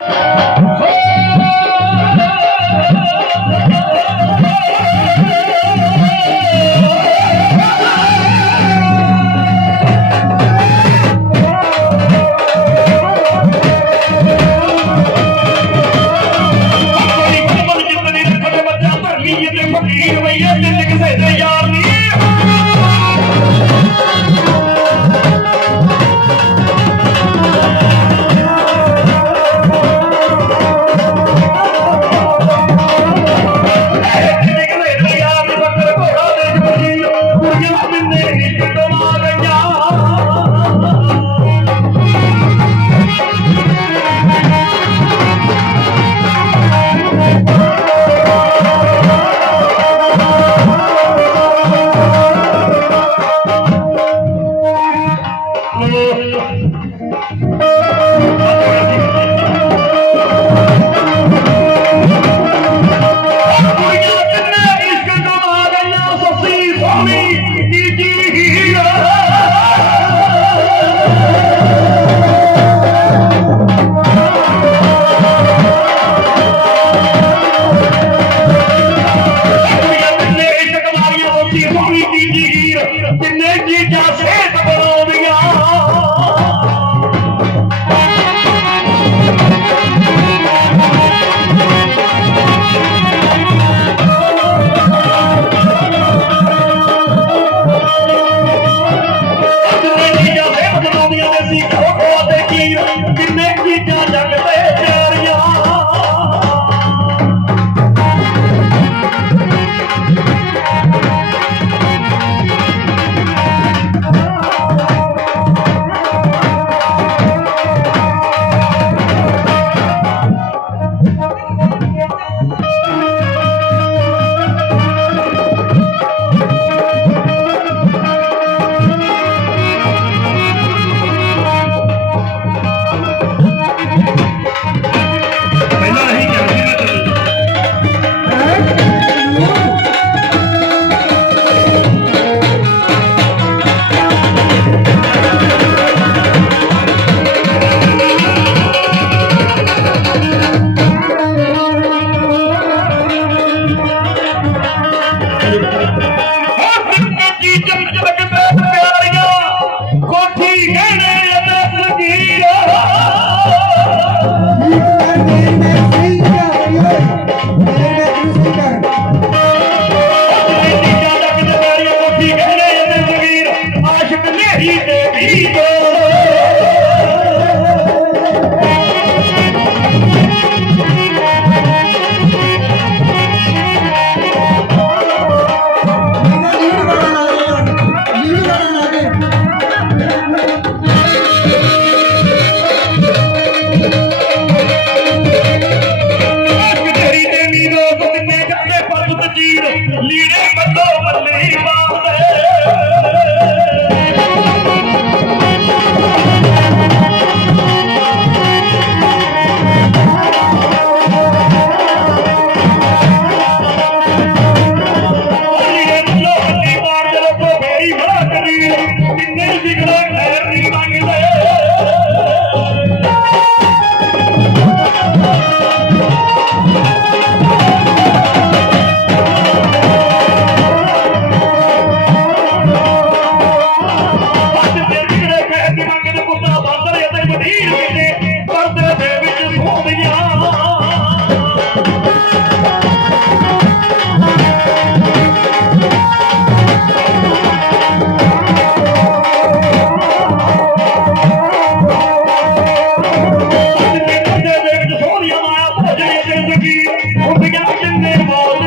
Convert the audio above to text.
ਕੋਈ ਜ਼ਿੰਦਗੀ ਹੁੰਦੀਆਂ ਕਿੰਨੇ ਮੌਜ ਨਿਸ਼ਾਨੀਆਂ